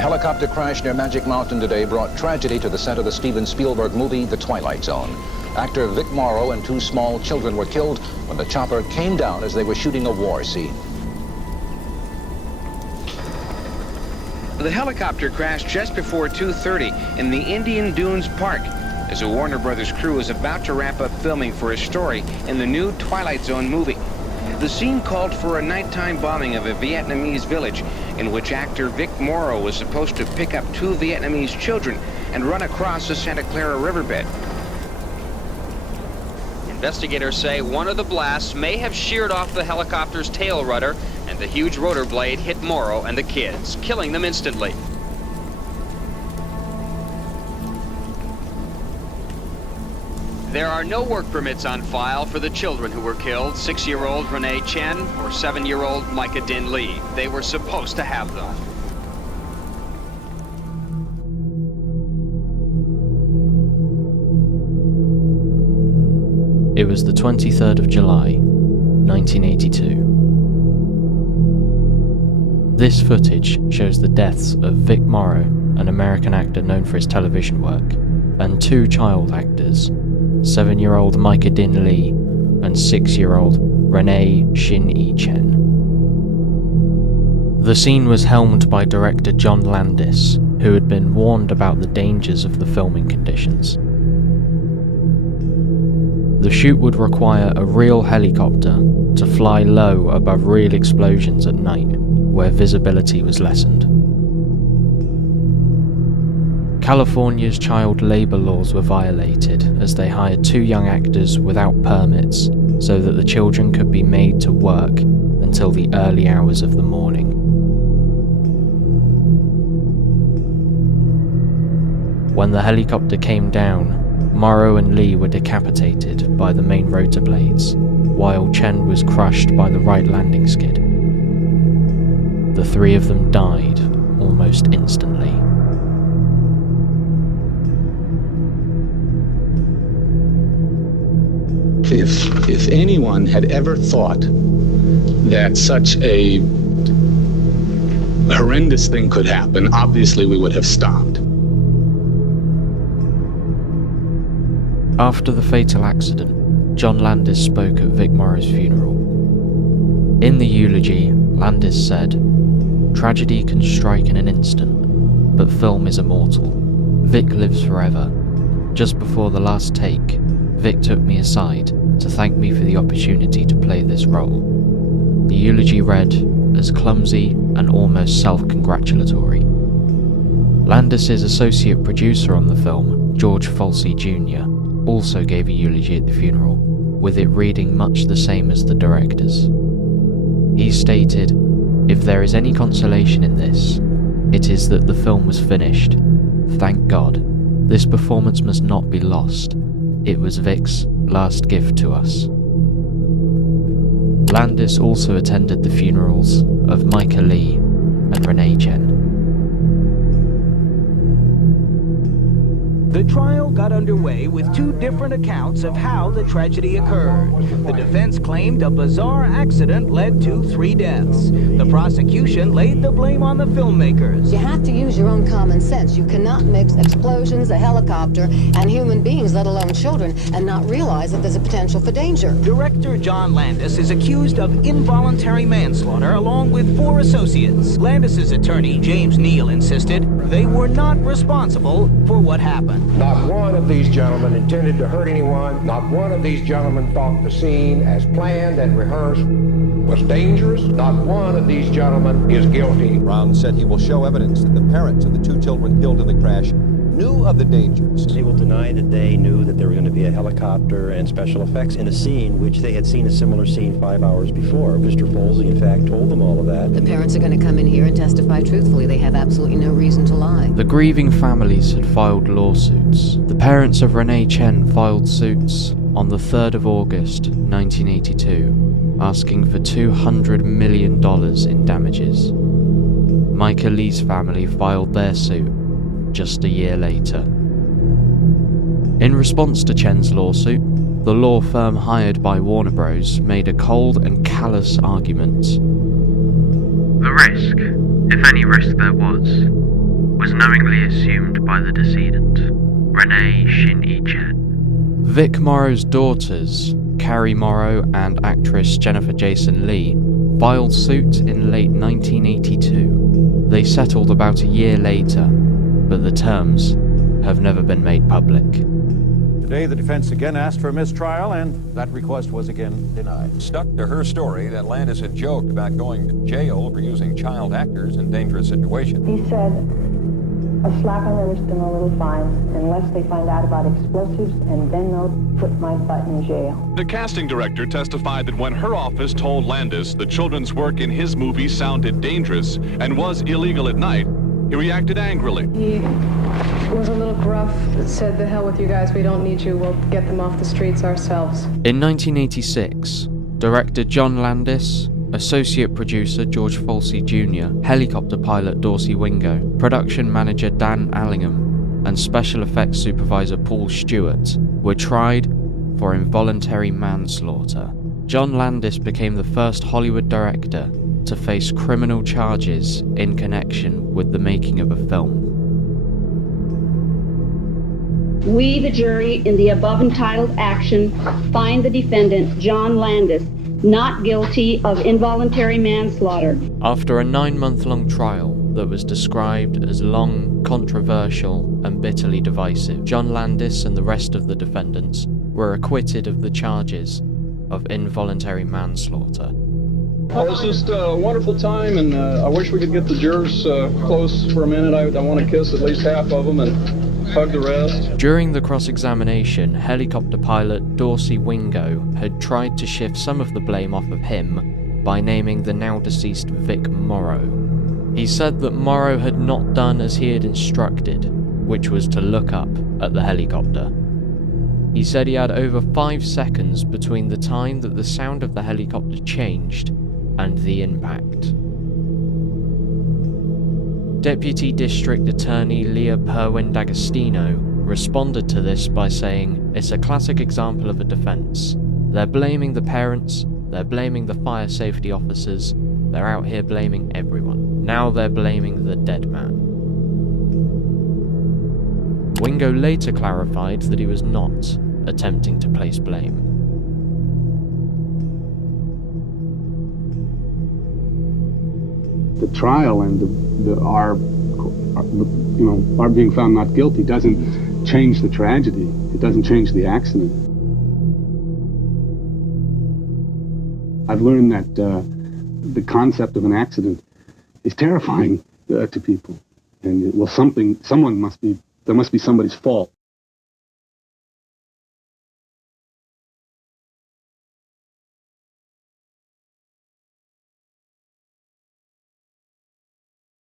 A helicopter crash near Magic Mountain today brought tragedy to the set of the Steven Spielberg movie, The Twilight Zone. Actor Vic Morrow and 2 small children were killed when the chopper came down as they were shooting a war scene. The helicopter crashed just before 2:30 in the Indian Dunes Park as a Warner Brothers crew is about to wrap up filming for a story in the new Twilight Zone movie. The scene called for a nighttime bombing of a Vietnamese village in which actor Vic Morrow was supposed to pick up 2 Vietnamese children and run across the Santa Clara riverbed. Investigators say one of the blasts may have sheared off the helicopter's tail rudder, and the huge rotor blade hit Morrow and the kids, killing them instantly. There are no work permits on file for the children who were killed, 6-year-old Renee Chen or 7-year-old Micah Dinh Lee. They were supposed to have them. It was the 23rd of July, 1982. This footage shows the deaths of Vic Morrow, an American actor known for his television work, and 2 child actors, 7-year-old Micah Dinh Lee and 6-year-old Renee Shin-Yi Chen. The scene was helmed by director John Landis, who had been warned about the dangers of the filming conditions. The shoot would require a real helicopter to fly low above real explosions at night, where visibility was lessened. California's child labor laws were violated as they hired 2 young actors without permits so that the children could be made to work until the early hours of the morning. When the helicopter came down, Morrow and Lee were decapitated by the main rotor blades, while Chen was crushed by the right landing skid. The 3 of them died almost instantly. If anyone had ever thought that such a horrendous thing could happen, obviously we would have stopped. After the fatal accident, John Landis spoke at Vic Morrow's funeral. In the eulogy, Landis said, "Tragedy can strike in an instant, but film is immortal. Vic lives forever. Just before the last take, Vic took me aside to thank me for the opportunity to play this role." The eulogy read as clumsy and almost self-congratulatory. Landis's associate producer on the film, George Folsey Jr., also gave a eulogy at the funeral, with it reading much the same as the director's. He stated, "If there is any consolation in this, it is that the film was finished. Thank God. This performance must not be lost. It was Vic's last gift to us." Landis also attended the funerals of Micah Lee and Renee Chen. The trial got underway with 2 different accounts of how the tragedy occurred. The defense claimed a bizarre accident led to 3 deaths. The prosecution laid the blame on the filmmakers. You have to use your own common sense. You cannot mix explosions, a helicopter, and human beings, let alone children, and not realize that there's a potential for danger. Director John Landis is accused of involuntary manslaughter along with 4 associates. Landis's attorney, James Neal, insisted they were not responsible for what happened. Not one of these gentlemen intended to hurt anyone. Not one of these gentlemen thought the scene, as planned and rehearsed, was dangerous. Not one of these gentlemen is guilty. Brown said he will show evidence that the parents of the 2 children killed in the crash knew of the dangers. He will deny that they knew that there were going to be a helicopter and special effects in a scene which they had seen a similar scene 5 hours before. Mr. Folsey, in fact, told them all of that. The parents are going to come in here and testify truthfully. They have absolutely no reason to lie. The grieving families had filed lawsuits. The parents of Renee Chen filed suits on the 3rd of August, 1982, asking for $200 million in damages. Micah Lee's family filed their suit just a year later. In response to Chen's lawsuit, the law firm hired by Warner Bros. Made a cold and callous argument. The risk, if any risk there was was knowingly assumed by the decedent, Renee Shin-Yi Chen. Vic Morrow's daughters, Carrie Morrow and actress Jennifer Jason Leigh, filed suit in late 1982. They settled about a year later, but the terms have never been made public. Today, the defense again asked for a mistrial, and that request was again denied. Stuck to her story that Landis had joked about going to jail for using child actors in dangerous situations. He said, a slap on the wrist and a little fine, unless they find out about explosives, and then they'll put my butt in jail. The casting director testified that when her office told Landis the children's work in his movie sounded dangerous and was illegal at night, he reacted angrily. He was a little gruff, said, "The hell with you guys, we don't need you, we'll get them off the streets ourselves." In 1986, director John Landis, associate producer George Folsey Jr., helicopter pilot Dorsey Wingo, production manager Dan Allingham, and special effects supervisor Paul Stewart were tried for involuntary manslaughter. John Landis became the first Hollywood director to face criminal charges in connection with the making of a film. We, the jury, in the above entitled action, find the defendant, John Landis, not guilty of involuntary manslaughter. After a 9-month-long trial that was described as long, controversial, and bitterly divisive, John Landis and the rest of the defendants were acquitted of the charges of involuntary manslaughter. Well, it's just a wonderful time, and I wish we could get the jurors close for a minute. I want to kiss at least half of them and hug the rest. During the cross-examination, helicopter pilot Dorsey Wingo had tried to shift some of the blame off of him by naming the now-deceased Vic Morrow. He said that Morrow had not done as he had instructed, which was to look up at the helicopter. He said he had over 5 seconds between the time that the sound of the helicopter changed and the impact. Deputy District Attorney Leah Perwin D'Agostino responded to this by saying, "It's a classic example of a defense. They're blaming the parents, they're blaming the fire safety officers, they're out here blaming everyone. Now they're blaming the dead man." Wingo later clarified that he was not attempting to place blame. The trial and our being found not guilty doesn't change the tragedy. It doesn't change the accident. I've learned that the concept of an accident is terrifying to people, and there must be somebody's fault.